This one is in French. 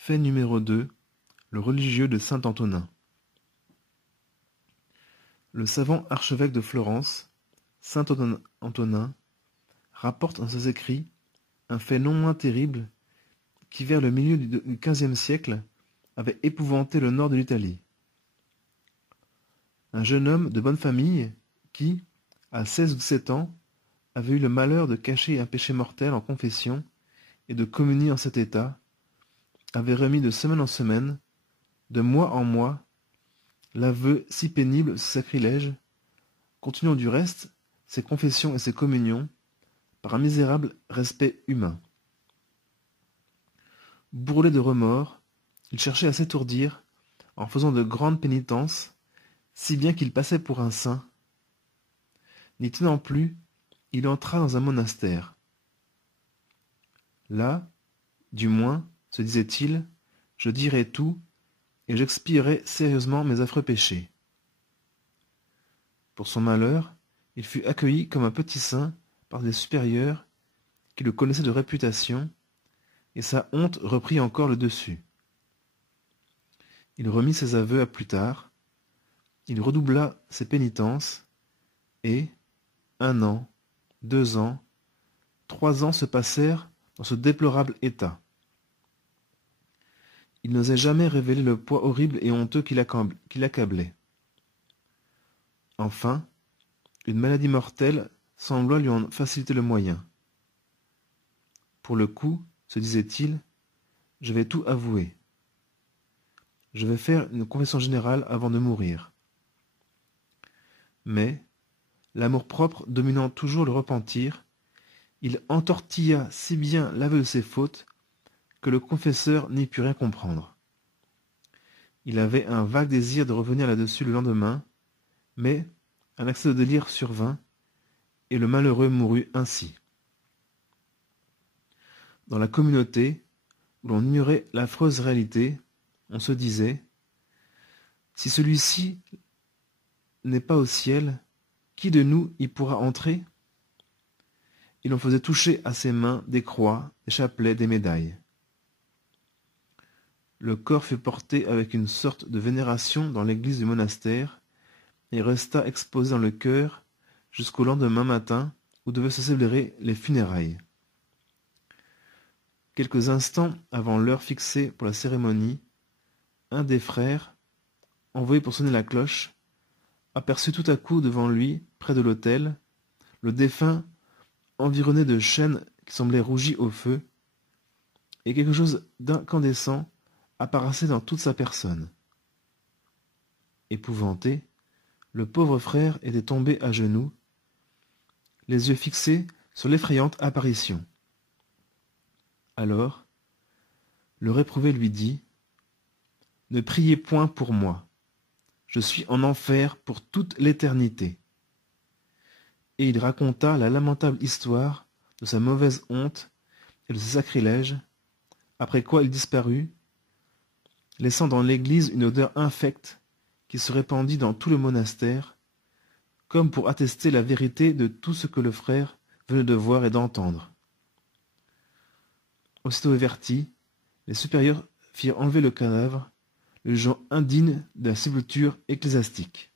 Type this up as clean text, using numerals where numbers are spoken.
Fait numéro 2. Le religieux de saint Antonin. Le savant archevêque de Florence, saint Antonin, rapporte dans ses écrits un fait non moins terrible qui, vers le milieu du XVe siècle, avait épouvanté le nord de l'Italie. Un jeune homme de bonne famille qui, à 16 ou 17 ans, avait eu le malheur de cacher un péché mortel en confession et de communier en cet état, avait remis de semaine en semaine, de mois en mois, l'aveu si pénible de ce sacrilège, continuant du reste ses confessions et ses communions par un misérable respect humain. Bourrelé de remords, il cherchait à s'étourdir en faisant de grandes pénitences, si bien qu'il passait pour un saint. N'y tenant plus, il entra dans un monastère. Là, du moins, se disait-il, je dirai tout, et j'expierai sérieusement mes affreux péchés. Pour son malheur, il fut accueilli comme un petit saint par des supérieurs qui le connaissaient de réputation, et sa honte reprit encore le dessus. Il remit ses aveux à plus tard, il redoubla ses pénitences, et 1 an, 2 ans, 3 ans se passèrent dans ce déplorable état. Il n'osait jamais révéler le poids horrible et honteux qui l'accablait. Enfin, une maladie mortelle sembla lui en faciliter le moyen. Pour le coup, se disait-il, je vais tout avouer. Je vais faire une confession générale avant de mourir. Mais, l'amour-propre dominant toujours le repentir, il entortilla si bien l'aveu de ses fautes que le confesseur n'y put rien comprendre. Il avait un vague désir de revenir là-dessus le lendemain, mais un accès de délire survint, et le malheureux mourut ainsi. Dans la communauté, où l'on ignorait l'affreuse réalité, on se disait « Si celui-ci n'est pas au ciel, qui de nous y pourra entrer ?» Et l'on faisait toucher à ses mains des croix, des chapelets, des médailles. Le corps fut porté avec une sorte de vénération dans l'église du monastère et resta exposé dans le chœur jusqu'au lendemain matin où devaient se célébrer les funérailles. Quelques instants avant l'heure fixée pour la cérémonie, un des frères, envoyé pour sonner la cloche, aperçut tout à coup devant lui, près de l'autel, le défunt environné de chaînes qui semblaient rougies au feu, et quelque chose d'incandescent apparaissait dans toute sa personne. Épouvanté, le pauvre frère était tombé à genoux, les yeux fixés sur l'effrayante apparition. Alors, le réprouvé lui dit « Ne priez point pour moi, je suis en enfer pour toute l'éternité. » Et il raconta la lamentable histoire de sa mauvaise honte et de ses sacrilèges, après quoi il disparut, laissant dans l'église une odeur infecte qui se répandit dans tout le monastère, comme pour attester la vérité de tout ce que le frère venait de voir et d'entendre. Aussitôt avertis, les supérieurs firent enlever le cadavre, le jugeant indigne de la sépulture ecclésiastique.